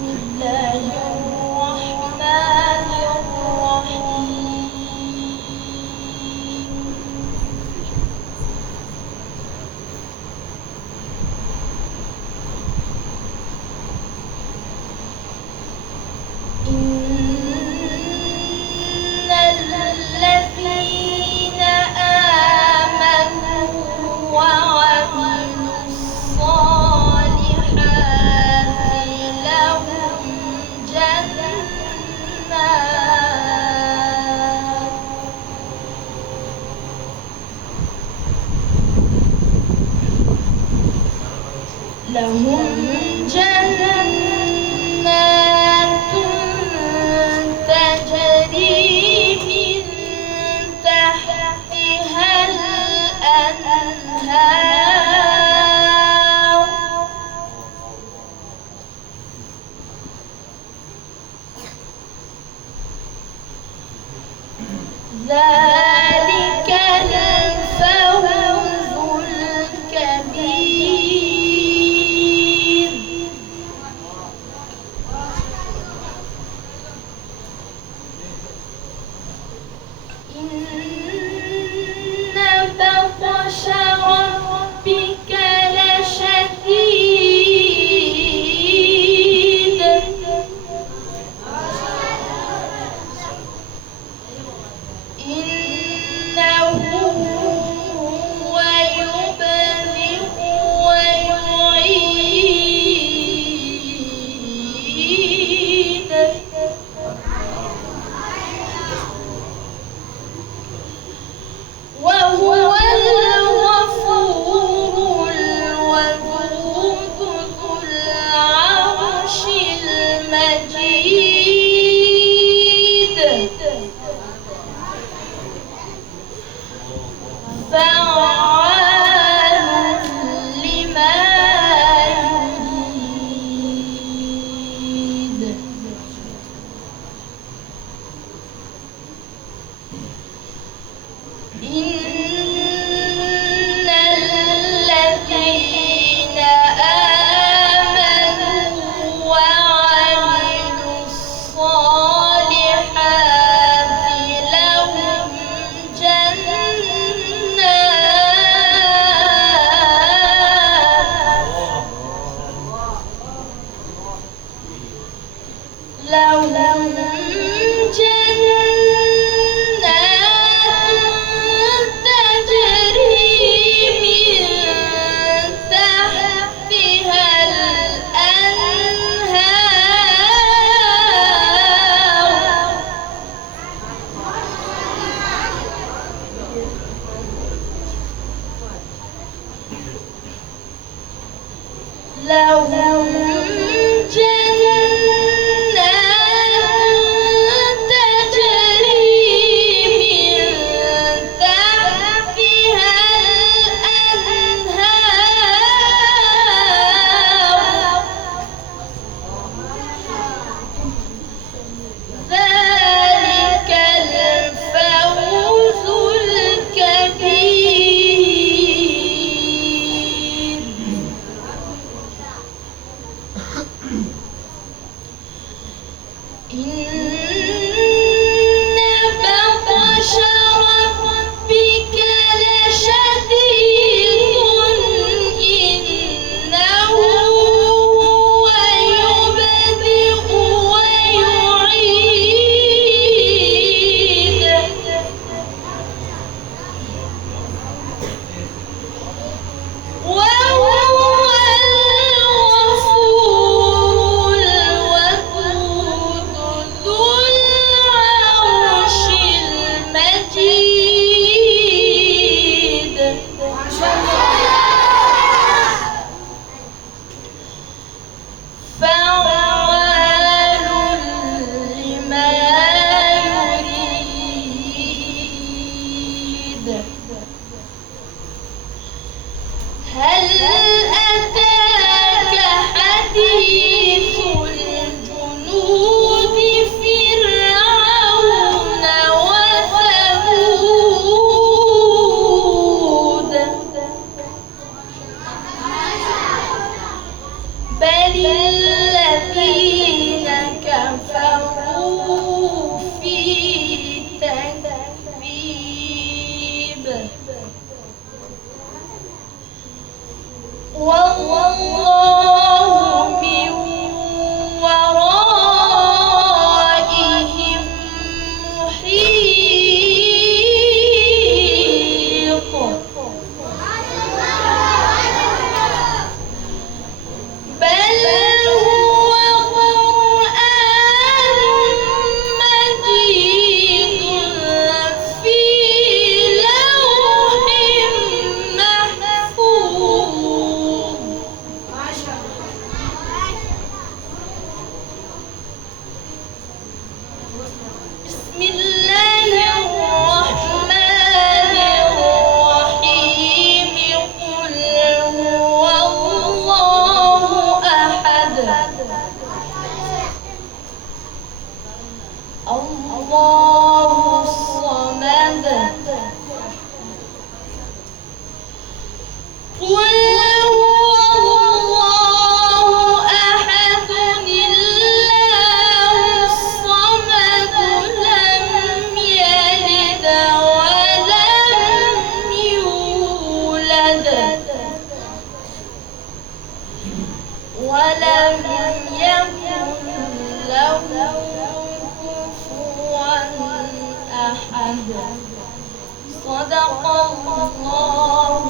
الله الرحمن الرحيم. إن الذين آمنوا وعملوا الصالحات لهم جنات تجري من تحتها الأنهار ذلك الفوز الكبير. إن بطش ربك لشديد إنه هو يبدئ ويعيد وهو الغفور الودود ذو العرش المجيد فعال لما يريد. إن الذين آمنوا وعملوا الصالحات لهم جنات تجري من تحتها الأنهار لهم جنات تجري من تحتها الأنهار ذلك الفوز الكبير. إن بطش ربك لشديد إنه هو يبدئ ويعيد وهو الغفور الودود ذو ولم يكن له كفوا أحد. صدق الله